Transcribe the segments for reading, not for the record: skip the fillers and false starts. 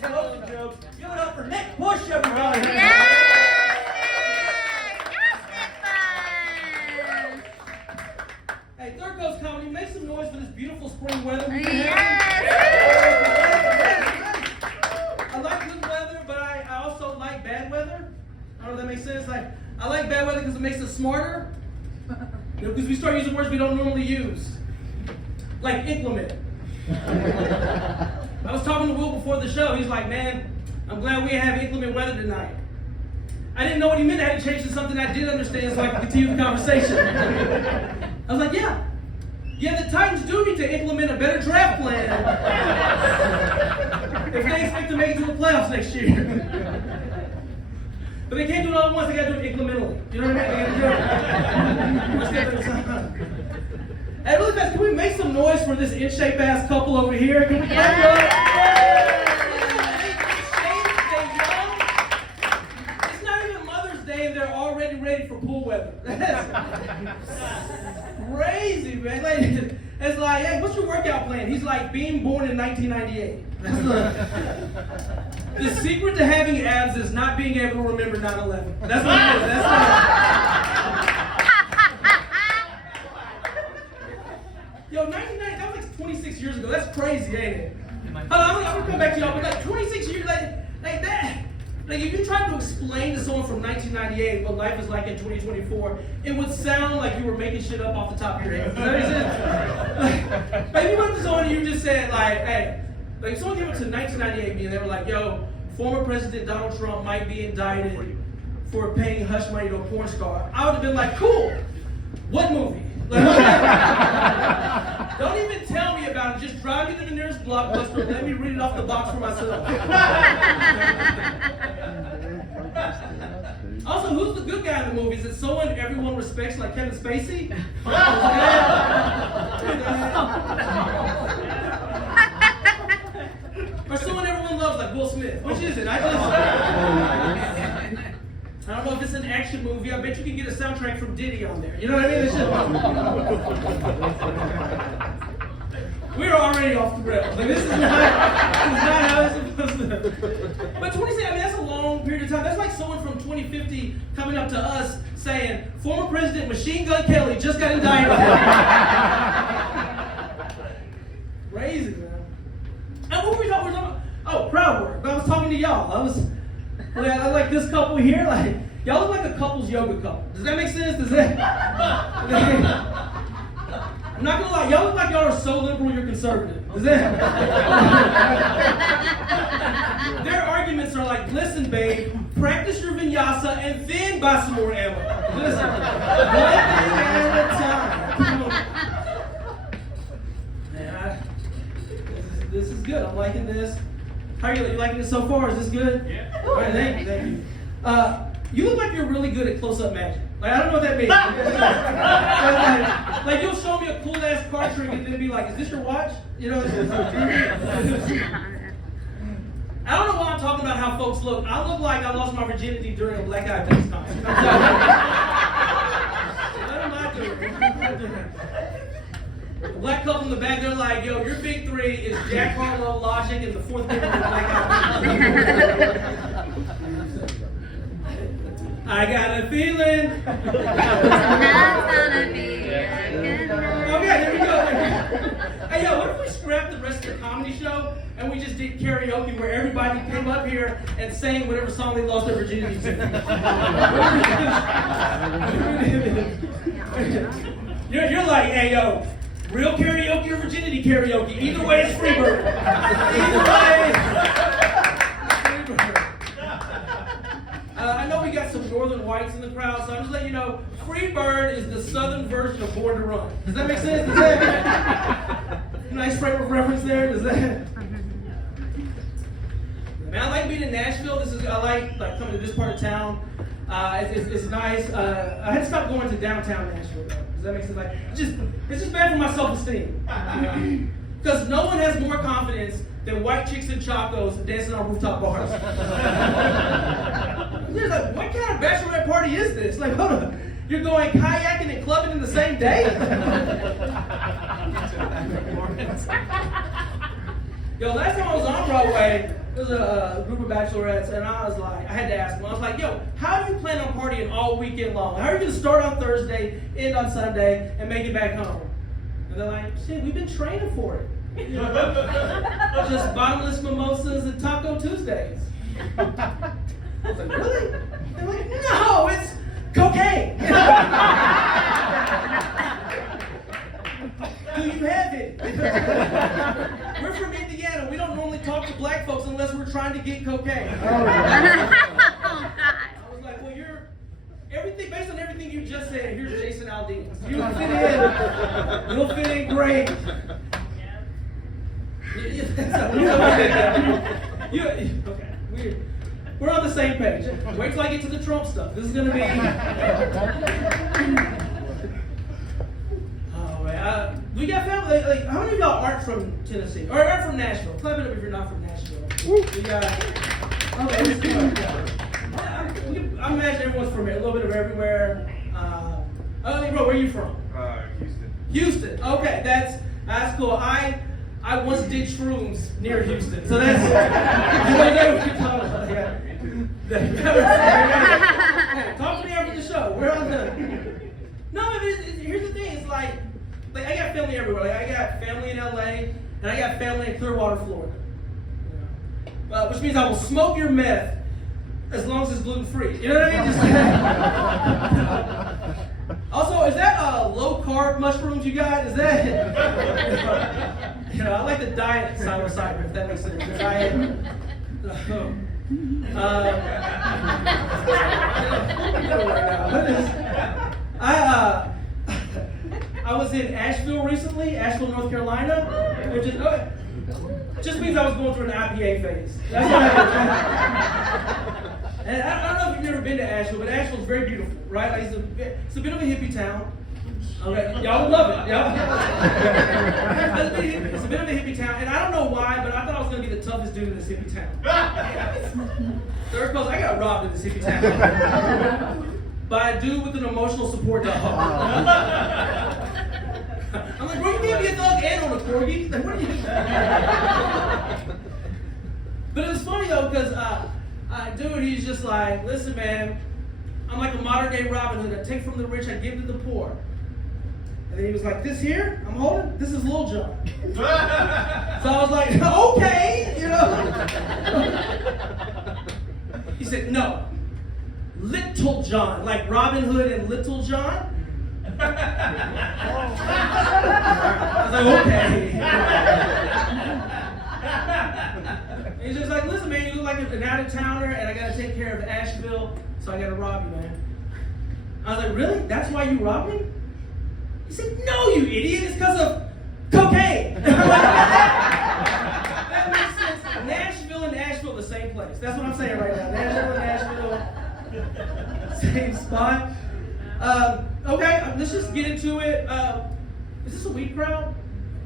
Give it up for Nick Bush, everybody. Hey, Third Coast Comedy, make some noise for this beautiful spring weather. I like good weather, but I also like bad weather. I don't know if that makes sense. Like, I like bad weather because it makes us smarter. Because we start using words we don't normally use. Like inclement. I was talking to Will before the show. He's like, man, I'm glad we have inclement weather tonight. I didn't know what he meant. I had to change to something I did understand so I could continue the conversation. I was like, yeah. Yeah, the Titans do need to implement a better draft plan if they expect to make it to the playoffs next year. But they can't do it all at once. They got to do it incrementally. You know what I mean? They got to do it. Hey, really fast, can we make some noise for this in-shape ass couple over here? Can we clap it up? It's not even Mother's Day and they're already ready for pool weather. That's crazy, man. Like, it's like, hey, what's your workout plan? He's like, being born in 1998. The secret to having abs is not being able to remember 9/11. That's what it is. That's what Yo, 1990, that was like 26 years ago. That's crazy, ain't it? Hold on, I'm gonna come back to y'all, but like 26 years, like that. Like if you tried to explain to someone from 1998 what life is like in 2024, it would sound like you were making shit up off the top of your head. Does that make sense? Like if you went to someone and you just said like, hey, like if someone came up to 1998 me and they were like, yo, former President Donald Trump might be indicted for paying hush money to a porn star, I would have been like, cool. What movie? Like, don't even tell me about it. Just drive me to the nearest Blockbuster and let me read it off the box for myself. Also, who's the good guy in the movie? Is it someone everyone respects, like Kevin Spacey? Or someone everyone loves, like Will Smith? Which is it? I don't know if it's an action movie. I bet you can get a soundtrack from Diddy on there. You know what I mean? It's just... We're already off the rails. Like, this is not how it's supposed to. But 26, I mean, that's a long period of time. That's like someone from 2050 coming up to us saying, former President Machine Gun Kelly just got indicted. Crazy, man. And what were we talking about? Oh, crowd work. But I was talking to y'all. I like this couple here. Like, y'all look like a couple's yoga couple. Does that make sense? Does that? I'm not gonna lie, y'all look like y'all are so liberal you're conservative. Does that? Their arguments are like, listen, babe, practice your vinyasa and then buy some more ammo. Listen, one thing at a time. Man, this is good. I'm liking this. How are you liking it so far? Is this good? Yeah. All right, thank you. You look like you're really good at close-up magic. Like, I don't know what that means. like you'll show me a cool-ass card trick and then be like, is this your watch? You know? I don't know why I'm talking about how folks look. I look like I lost my virginity during a Black Eyed Peas concert. What am I doing? The black couple in the back, they're like, yo, your big three is Jack Harlow, Logic, and the fourth member of Black Eyed Peas. I got a feeling. It's not gonna be good. Okay, here we go. Hey, yo, what if we scrapped the rest of the comedy show and we just did karaoke where everybody came up here and sang whatever song they lost their virginity to? You're like, hey, yo, real karaoke or virginity karaoke? Either way, it's Freebird. Either way. I know we got some northern whites in the crowd, so I'm just letting you know, Freebird is the southern version of Born to Run. Does that make sense? Does that nice frame of reference there? Does that? Man, I like being in Nashville. I like coming to this part of town. It's nice. I had to stop going to downtown Nashville though. Does that make sense? Like, it's just bad for my self-esteem. Because no one has more confidence than white chicks in Chacos dancing on rooftop bars. You're like, what kind of bachelorette party is this? Like, hold on. You're going kayaking and clubbing in the same day? Yo, last time I was on Broadway, was a group of bachelorettes, and I was like, I had to ask them. I was like, yo, how do you plan on partying all weekend long? How are you going to start on Thursday, end on Sunday, and make it back home? And they're like, shit, we've been training for it. Just bottomless mimosas and Taco Tuesdays. I was like, really? They're like, no, it's cocaine. Do you have it? We're from Indiana. We don't normally talk to black folks unless we're trying to get cocaine. I was like, well, you're everything based on everything you just said. Here's Jason Aldean. You'll fit in. You'll fit in great. Okay, we're on the same page. Wait till I get to the Trump stuff. This is gonna be. Oh man, we got family. Like, how many of y'all aren't from Tennessee or aren't from Nashville? Clap it up if you're not from Nashville. We got. Oh, it's good. I imagine everyone's from a little bit of everywhere. Bro, where are you from? Houston. Houston. Okay, that's cool. I once did shrooms near Houston, so that's what you're talking about. Yeah. Talk to me after the show. We're on the. No, I mean, here's the thing. It's like I got family everywhere. Like I got family in LA, and I got family in Clearwater, Florida. Which means I will smoke your meth as long as it's gluten free. You know what I mean? Also, is that low carb mushrooms you got? Is that? I like the diet psilocybin, if that makes sense. The diet. I was in Asheville recently, Asheville, North Carolina, which is just means I was going through an IPA phase. That's what happened. And I don't know if you've ever been to Asheville, but Asheville's very beautiful, right? Like it's a bit of a hippie town. Okay, y'all would love it. It's a bit of a hippie town, and I don't know why, but I thought I was going to be the toughest dude in this hippie town. Third post, I got robbed in this hippie town by a dude with an emotional support dog. I'm like, bro, you can't be a thug and on a corgi. Like, what are you doing? But it was funny though, because dude, he's just like, listen, man, I'm like a modern day Robin Hood. I take from the rich, I give to the poor. And then he was like, this here, I'm holding, this is Lil Jon. So I was like, okay, He said, no, Little John, like Robin Hood and Little John. I was like, okay. And he's just like, listen, man, you look like an out-of-towner, and I gotta take care of Asheville, so I gotta rob you, man. I was like, really? That's why you robbed me? He said, no, you idiot, it's because of cocaine. That makes sense. Nashville and Asheville, the same place. That's what I'm saying right now. Nashville and Asheville, same spot. Okay, let's just get into it. Is this a weed crowd?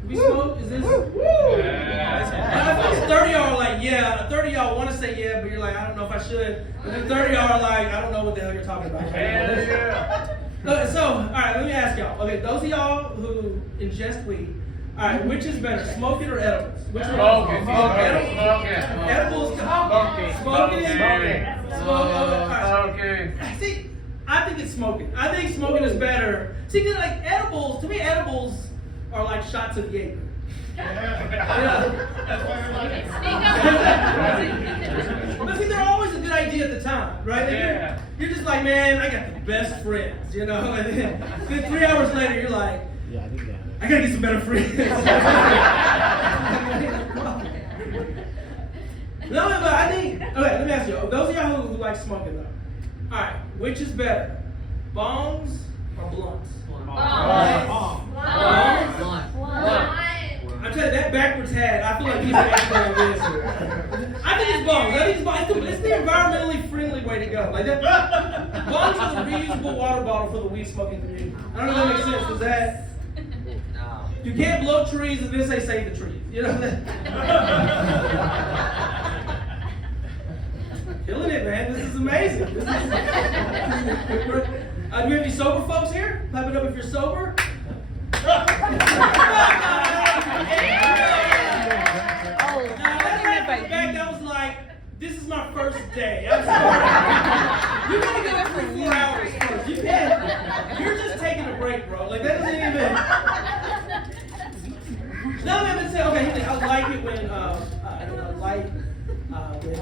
We smoke? Is this? Woo! Yeah. I think 30 y'all are like, yeah. 30 y'all want to say yeah, but you're like, I don't know if I should. And then 30 y'all are like, I don't know what the hell you're talking about. Yeah. So, all right, let me ask y'all. Okay, those of y'all who ingest weed, all right, which is better, smoking or edibles? Which one? Smoking. Edibles. Smoking. See, I think it's smoking. I think smoking is better. See, because like edibles, to me, edibles are like shots of Jaeger. But see, they're always a good idea at the time, right? Yeah. You're just like, man, I got the best friends, And then 3 hours later, you're like, yeah, I gotta get some better friends. No, but I think, okay, let me ask you, those of y'all who like smoking though, all right, which is better, bongs or blunts? Bongs. I'm telling you, that backwards hat, I feel like people actually this. I think it's bongs. It's the environmentally friendly way to go. Like that, bongs is a reusable water bottle for the weed smoking community. I don't know if that makes sense. Is that you can't blow trees and then say save the trees. Killing it, man. This is amazing. Do we have any sober folks here? Clap it up if you're sober. That was like this is my first day. I'm sorry. You gotta go for 4 hours first. You can't. You're just taking a break, bro. Like that doesn't even. No, man, but say, okay, I like it when when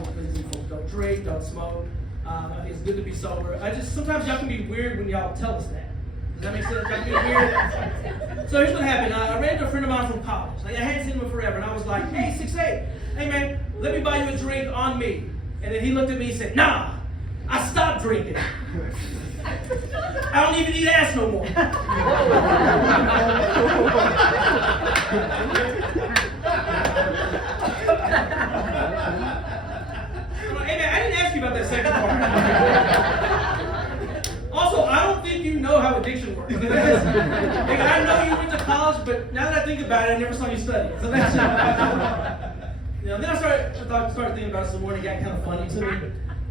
folks don't drink, don't smoke. I think it's good to be sober. Sometimes y'all can be weird when y'all tell us that. Does that make sense? Y'all can be weird. So here's what happened. I ran into a friend of mine from college. Like I hadn't seen him forever, and I was like, hey, 6'8", hey man, let me buy you a drink on me. And then he looked at me and said, nah, I stopped drinking. I don't even eat ass no more. Hey man, I didn't ask you about that second part. Also, I don't think you know how addiction works. Like, I know you went to college, but now that I think about it, I never saw you study. So that's then I started thinking about it some more, and it got kind of funny to me.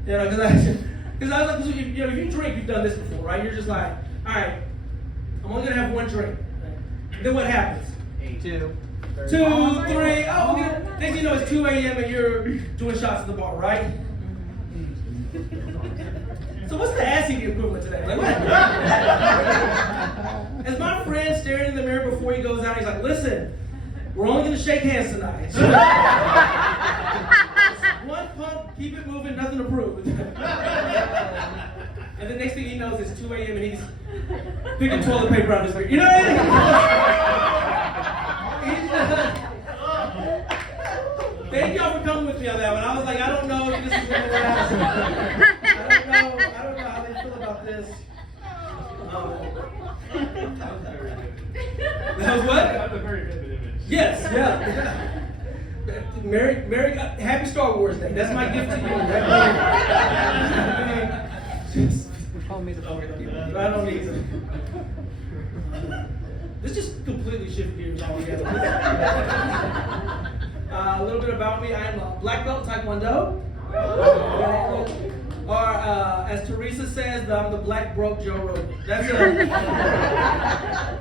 Because I was like, if you drink, you've done this before, right? You're just like, all right, I'm only gonna have one drink. And then what happens? 2, 3. Oh, okay. Next thing you know, it's 2 a.m. and you're doing shots at the bar, right? So what's the ass eating equivalent to that? Like, what? As my friend staring in the mirror before he goes out, he's like, listen, we're only gonna shake hands tonight. One pump, keep it moving, nothing to prove. And the next thing he knows, it's 2 a.m. and he's picking toilet paper out of his ear. You know what I mean? Thank y'all for coming with me on that one. I was like, I don't know if this is going to last. I don't know how they feel about this. That was what? That was a very vivid image. Yes, yeah. Merry, happy Star Wars Day. That's my gift to you. I don't need to. Let's just completely shift gears altogether. A little bit about me. I am a black belt in Taekwondo. Or as Teresa says, I'm the black broke Joe Rogan. That's it.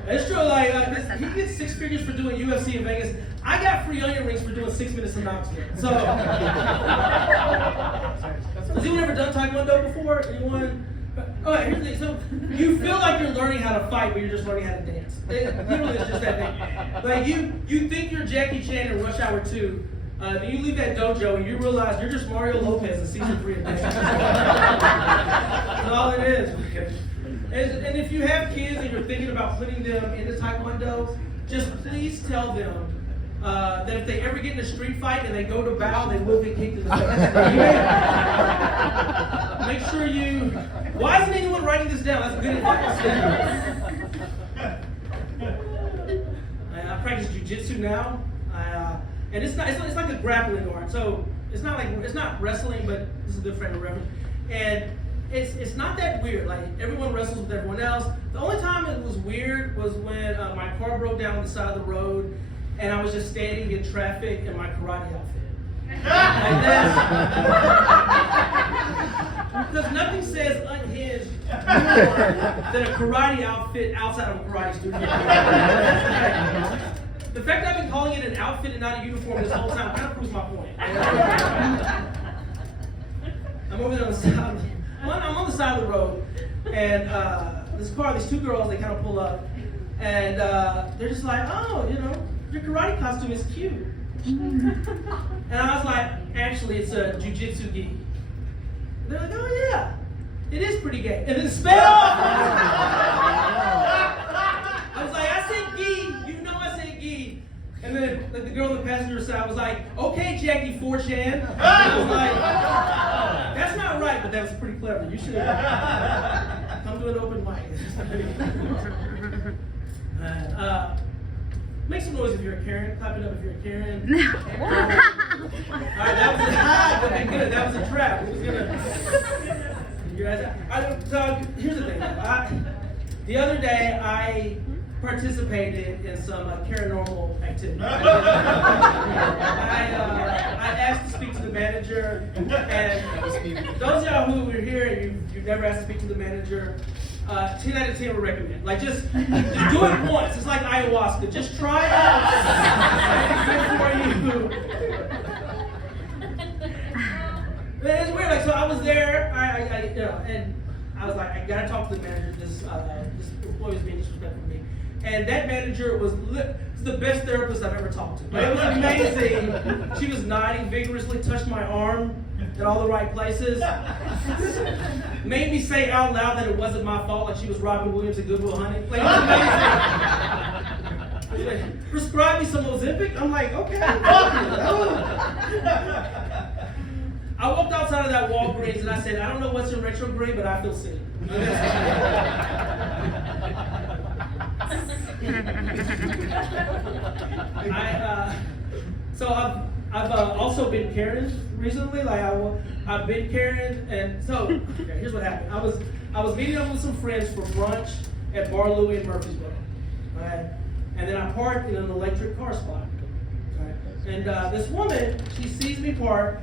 It's true. Like he gets 6 figures for doing UFC in Vegas. I got free onion rings for doing 6 minutes of knockdown. So, has anyone ever done Taekwondo before? Anyone? All right, here's the thing. So you feel like you're learning how to fight, but you're just learning how to dance. Literally, it's just that thing. Like you think you're Jackie Chan in Rush Hour 2. Then you leave that dojo and you realize you're just Mario Lopez in season 3 of Dance. That's all it is. And if you have kids and you're thinking about putting them into Taekwondo, just please tell them that if they ever get in a street fight and they go to bow, they will get kicked in the face. Make sure you. Why isn't anyone writing this down? That's good advice. I practice jiu-jitsu now. And it's like a grappling art. So it's not wrestling, but this is a good frame of reference. And it's not that weird. Like everyone wrestles with everyone else. The only time it was weird was when my car broke down on the side of the road, and I was just standing in traffic in my karate outfit. Like that. Because nothing says unhinged more than a karate outfit outside of a karate studio. The fact that I've been calling it an outfit and not a uniform this whole time kind of proves my point. I'm over there on the side. I'm on the side of the road, and these 2 girls, they kind of pull up, and they're just like, oh, your karate costume is cute. And I was like, actually, it's a jiu-jitsu gi. They're like, oh yeah, it is pretty gay. And then it sped off. I was like, I said gi. And then the girl on the passenger side was like, okay, Jackie 4chan. And I was like, that's not right, but that was pretty clever. You should have come to an open mic. Make some noise if you're a Karen. Clap it up if you're a Karen. All right, that was okay, good. That was a trap. It was so here's the thing. The other day, I participated in some paranormal activity. I asked to speak to the manager, and those of y'all who were here and you've never asked to speak to the manager, 10 out of 10 would recommend. Like just do it once. It's like ayahuasca. Just try it out. It's good for you. so I was there, and I was like, I gotta talk to the manager. This employee was being disrespectful to me, and that manager was the best therapist I've ever talked to. Like, it was amazing. She was nodding vigorously, touched my arm in all the right places, made me say out loud that it wasn't my fault, like she was Robin Williams and Good Will Hunting. Like, it was amazing. Like, prescribe me some Ozempic. I'm like, okay. I walked outside of that Walgreens and I said, I don't know what's in retrograde, but I feel seen. So I've also been Karen recently. Like I've been Karen, and so okay, here's what happened. I was meeting up with some friends for brunch at Bar Louie in Murfreesboro, right? And then I parked in an electric car spot, right? And this woman, she sees me park.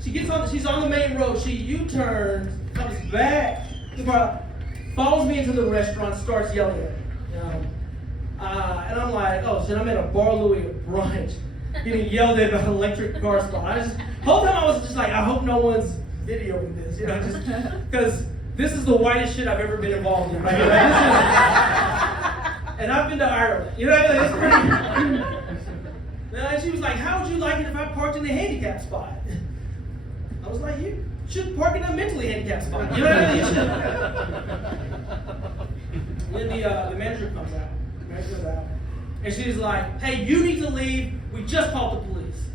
She's on the main road. She U-turns, comes back, follows me into the restaurant, starts yelling at me. And I'm like, oh shit, I'm at a Bar Louie at brunch, getting yelled at about an electric car spot. Whole time I was just like, I hope no one's videoing this, just because this is the whitest shit I've ever been involved in. Right here. And I've been to Ireland, it's pretty. And she was like, how would you like it if I parked in the handicap spot? I was like, you should park in a mentally handicapped spot. You know what I mean? Then the manager comes out. And she's like, hey, you need to leave. We just called the police.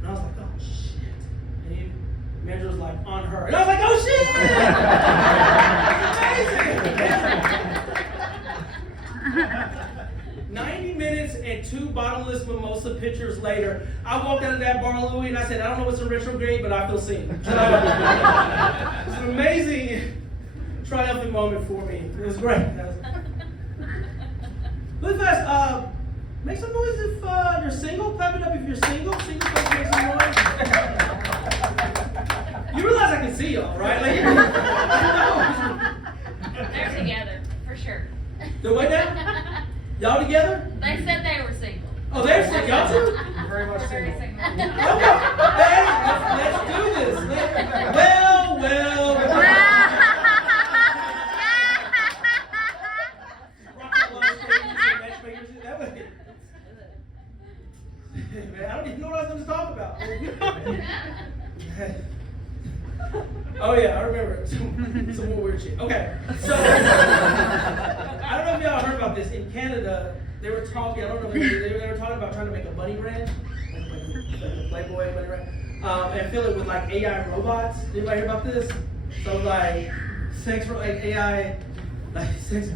And I was like, oh, shit. And the manager was like, on her. And I was like, oh, shit! Amazing! 90 minutes and 2 bottomless mimosa pitchers later, I walked out of that Bar Louie and I said, I don't know what's in retrograde, but I feel seen. It's an amazing, triumphant moment for me. It was great. Really fast, make some noise if you're single. Clap it up if you're single. Single folks, make some noise. You realize I can see y'all, right? Like, they're together, for sure. The what now? Y'all together? They said they were single. Oh, they're single. Y'all too? Very much Very single. single. Okay. Hey, let's do this. Well. Man, I don't even know what I was going to talk about. Oh yeah, I remember some more weird shit. Okay, so I don't know if y'all heard about this. In Canada, they were talking. I don't know if they were talking about trying to make a bunny ranch, like a Playboy bunny ranch, and fill it with like AI robots. Did anybody hear about this? So like sex for like AI. Like sex.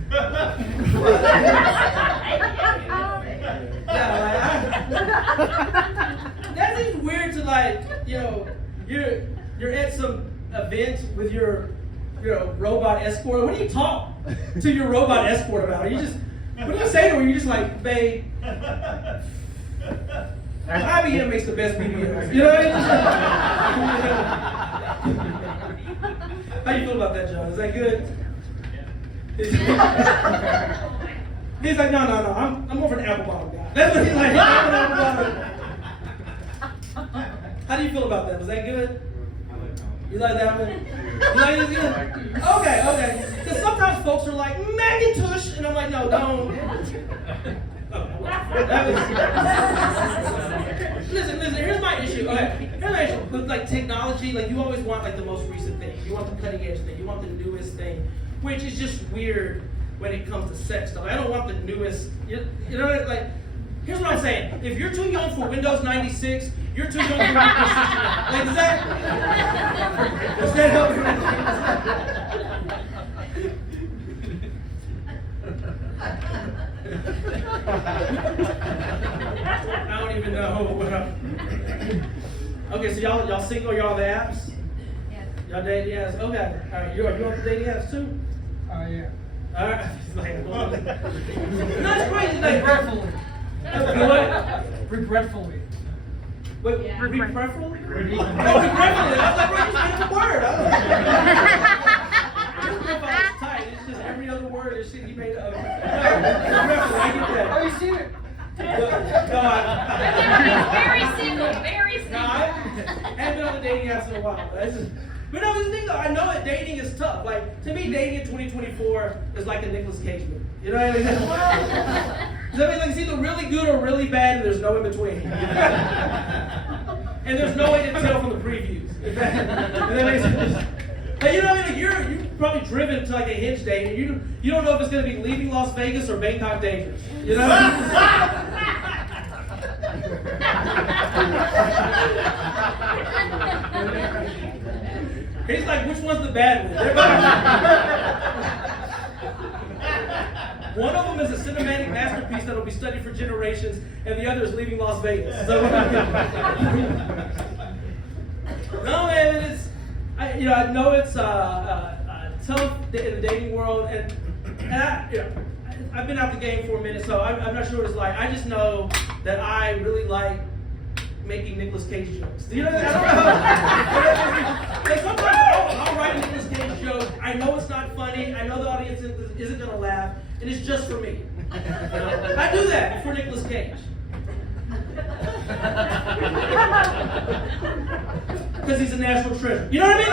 That seems weird to like, you're at some event with your robot escort. What do you talk to your robot escort about? What do you say to her? You're just like, babe, IBM makes the best BBMs. You know what I mean? How do you feel about that, John? Is that good? He's like, no. I'm more of an apple bottom guy. That's what he's like. I'm an apple bottom. How do you feel about that? Was that good? You like that one? You like this good? Okay. Because sometimes folks are like, Macintosh, and I'm like, no, don't. Listen, here's my issue. Okay, here's my issue. With like technology, like you always want like the most recent thing. You want the cutting edge thing. You want the newest thing, which is just weird when it comes to sex stuff. I don't want the newest. You know, like here's what I'm saying. If you're too young for Windows 96, you're too young for Windows 69. Like does that help? I don't even know what I'm. Okay, so y'all single? Y'all the apps? Yes. Y'all dating apps? Okay. All right. You on the dating apps too? Yeah. All right. That's crazy. Like, Regretfully. what? Regretfully. Wait, Yeah. regretfully? Regretfully. Oh, regretfulully. I was like, bro, you just made up a word. It's tight. It's just every other word is shit he made up. Regretfully, I get that. Have you seen it? No, Very single, very no, single. I haven't been on the dating apps in a while. But no, this thing though, I know that dating is tough. Like, to me, dating in 2024 is like a Nicolas Cage movie. You know what I mean? Does that mean like it's either really good or really bad and there's no in between? And there's no way to tell from the previews. Does that make sense? Like, you know what I mean? Like, you're probably driven to like a Hinge date and you don't know if it's going to be leaving Las Vegas or Bangkok Dangerous. You know what I mean? He's like, which one's the bad one? One of them is a cinematic masterpiece that will be studied for generations, and the other is leaving Las Vegas. So, no, man, I know it's tough in the dating world, and I've been out the game for a minute, so I'm not sure what it's like. I just know that I really like making Nicolas Cage jokes. You know, I don't know. Like sometimes I'll write a Nicolas Cage joke. I know it's not funny. I know the audience isn't going to laugh, and it's just for me. I do that for Nicolas Cage. Because he's a national treasure. You know what I mean?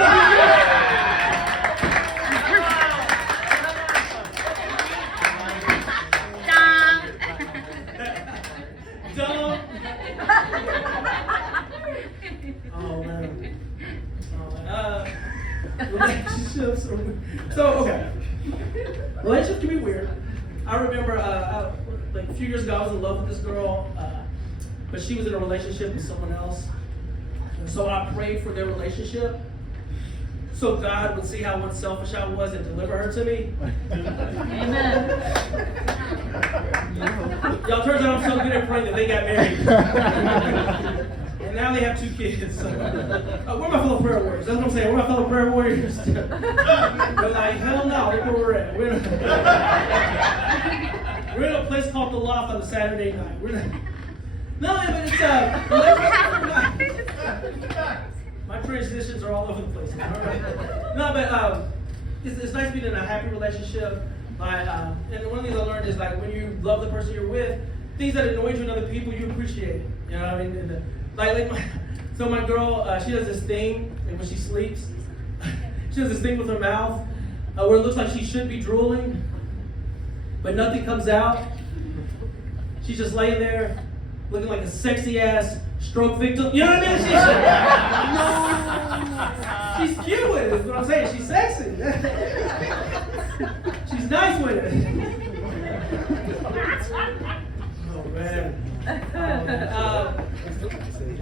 Dumb. Oh man. Relationships are weird. So okay. Relationships can be weird. I remember like a few years ago I was in love with this girl, but she was in a relationship with someone else. And so I prayed for their relationship so God would see how unselfish I was and deliver her to me. Amen. Y'all, turns out I'm so good at praying that they got married. And now they have 2 kids. So. Where are my fellow prayer warriors? That's what I'm saying. Where are my fellow prayer warriors? They're like, hell no, look where we're at. We're in a place called the Loft on a Saturday night. No, but it's my transitions are all over the place. No, but it's nice being in a happy relationship. And one of the things I learned is like when you love the person you're with, things that annoy you in other people, you appreciate it. You know what I mean? So my girl, she does this thing when she sleeps. She does this thing with her mouth where it looks like she should be drooling, but nothing comes out. She's just laying there looking like a sexy ass stroke victim. You know what I mean? She's cute with it, is what I'm saying. She's sexy. She's nice with it. Oh, man.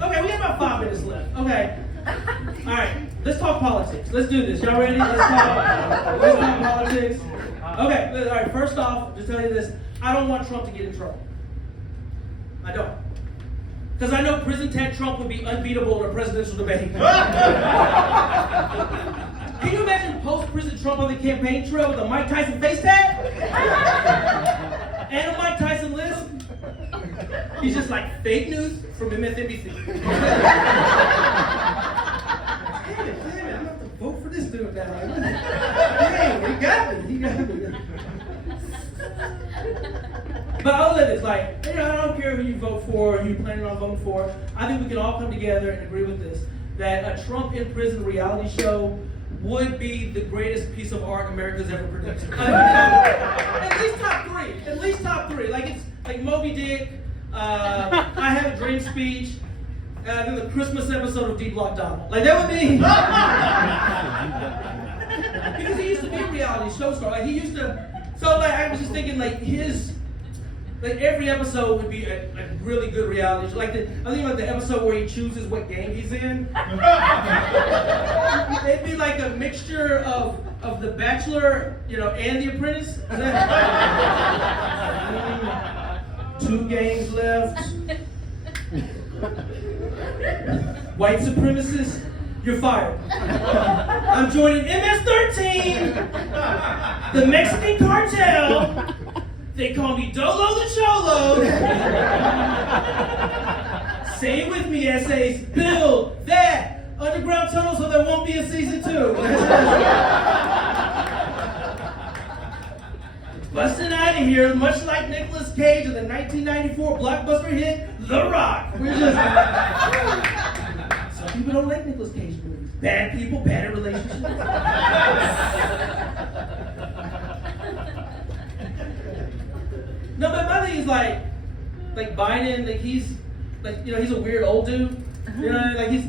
Okay, we have about 5 minutes left. Okay. All right, let's talk politics. Let's do this. Y'all ready? Let's talk politics. Okay, all right, first off, just tell you this. I don't want Trump to get in trouble. I don't. Because I know prison tat Trump would be unbeatable in a presidential debate. Can you imagine post-prison Trump on the campaign trail with a Mike Tyson face tat? And a Mike Tyson list? He's just like, fake news from MSNBC. Damn it, I'm going to have to vote for this dude now. Dang, he got me. But I'll let this, I don't care who you vote for, who you're planning on voting for. I think we can all come together and agree with this, that a Trump in prison reality show would be the greatest piece of art America's ever produced. At least top 3. At least top 3. Like it's like Moby Dick, I Have a Dream speech, then the Christmas episode of D Block Donald. Like that would be because he used to be a reality show star. Like he used to. So I was just thinking every episode would be a really good reality show. I think about the episode where he chooses what gang he's in. It'd be like a mixture of The Bachelor, and The Apprentice. 2 gangs left. White supremacists, you're fired. I'm joining MS-13, the Mexican cartel. They call me Dolo the Cholo. Say it with me, essays. Build that underground tunnel so there won't be a season 2. Busting out of here, much like Nicolas Cage in the 1994 blockbuster hit, The Rock. Some people don't like Nicolas Cage movies. bad people, bad in relationships. No, but my thing is like Biden, like he's a weird old dude. You know, like he's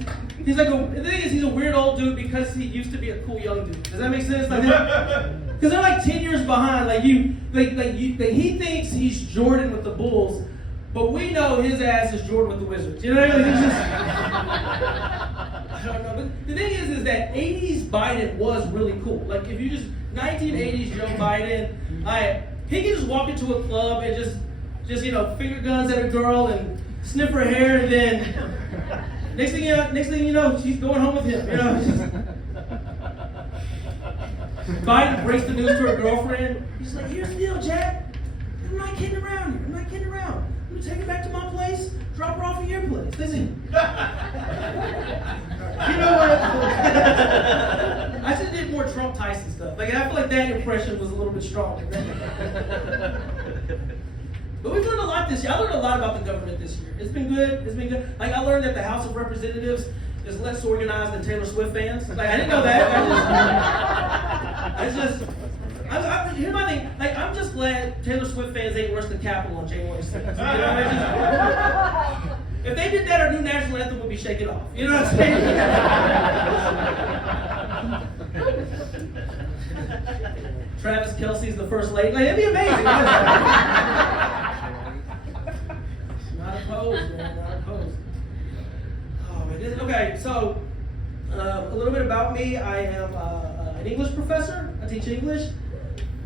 like the thing is he's a weird old dude because he used to be a cool young dude. Does that make sense? Like, because they're like 10 years behind. Like he thinks he's Jordan with the Bulls, but we know his ass is Jordan with the Wizards. You know what I mean? It's just, I don't know. But the thing is that 80s Biden was really cool. Like if you just 1980s young Biden, he can just walk into a club and just finger guns at a girl and sniff her hair, and then next thing you know, she's going home with him. You know, it's just, Biden breaks the news to her girlfriend. He's like, "Here's the deal, Jack. I'm not kidding around here. I'm not kidding around. I'm gonna take her back to my place, drop her off at your place." Listen, you know what? I should have did more Trump Tyson stuff. Like I feel like that impression was a little bit stronger. But we've learned a lot this year. I learned a lot about the government this year. It's been good. It's been good. Like I learned that the House of Representatives is less organized than Taylor Swift fans. Like I didn't know that. Here's my thing. Like I'm just glad Taylor Swift fans ain't rushed the Capitol on January 6th. You know, if they did that, our new national anthem would be "Shake It Off." You know what I'm saying? Travis Kelce's the first lady. Like it'd be amazing. Not opposed, man. Not opposed. Oh man. Okay, so a little bit about me. I am an English professor. I teach English.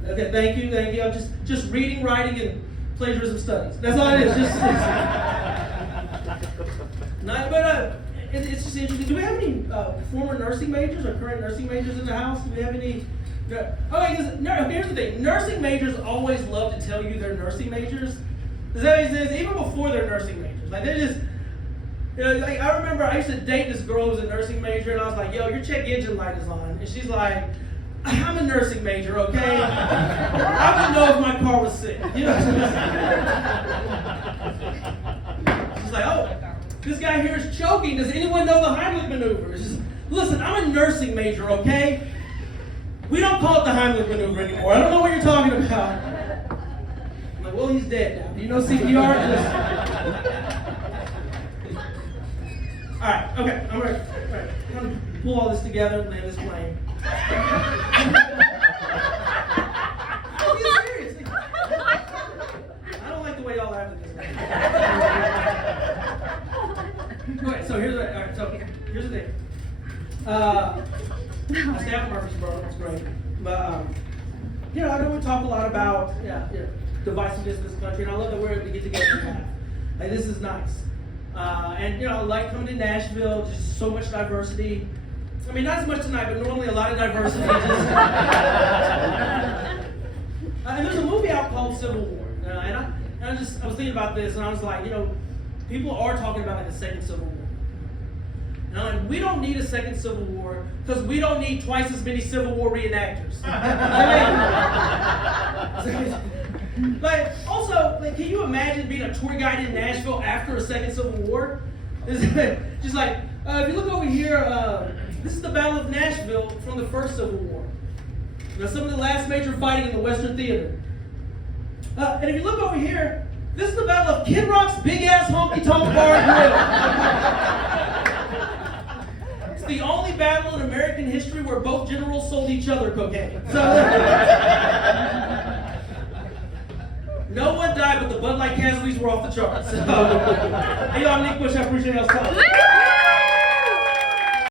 Okay, thank you. I'm just reading, writing, and plagiarism studies. That's all it is. It's just interesting. Do we have any former nursing majors or current nursing majors in the house? Do we have any? Okay, because here's the thing. Nursing majors always love to tell you they're nursing majors. Does that make sense? Even before they're nursing majors. Like they're just, like I remember I used to date this girl who was a nursing major, and I was like, "Yo, your check engine light is on," and she's like, "I'm a nursing major, okay? I would know if my car was sick." You know. She's like, "Oh, this guy here is choking. Does anyone know the Heimlich maneuver?" It's just, listen, I'm a nursing major, okay? We don't call it the Heimlich maneuver anymore. I don't know what you're talking about. I'm like, well, he's dead now. Do you know CPR? All right, okay, I'm ready. All right, I'm gonna pull all this together and land this plane. I'm being serious. I don't like the way y'all laugh at this. Okay, so here's the thing. I stay at Murfreesboro. It's great, but I know we talk a lot about divisiveness in this country, and I love that we're able to get together and laugh. Like this is nice, and I like coming to Nashville. There's just so much diversity. I mean, not as much tonight, but normally a lot of diversity. And there's a movie out called Civil War, and I was thinking about this, and I was like, people are talking about like a second Civil War. And we don't need a second Civil War because we don't need twice as many Civil War reenactors. Can you imagine being a tour guide in Nashville after a second Civil War? Just like, if you look over here, this is the Battle of Nashville from the first Civil War. Some of the last major fighting in the Western Theater. And if you look over here, this is the Battle of Kid Rock's big ass honky tonk bar and grill. It's the only battle in American history where both generals sold each other cocaine. So, no one died, but the Bud Light casualties were off the charts. So, hey, I'm Nick Bush. I appreciate y'all's time.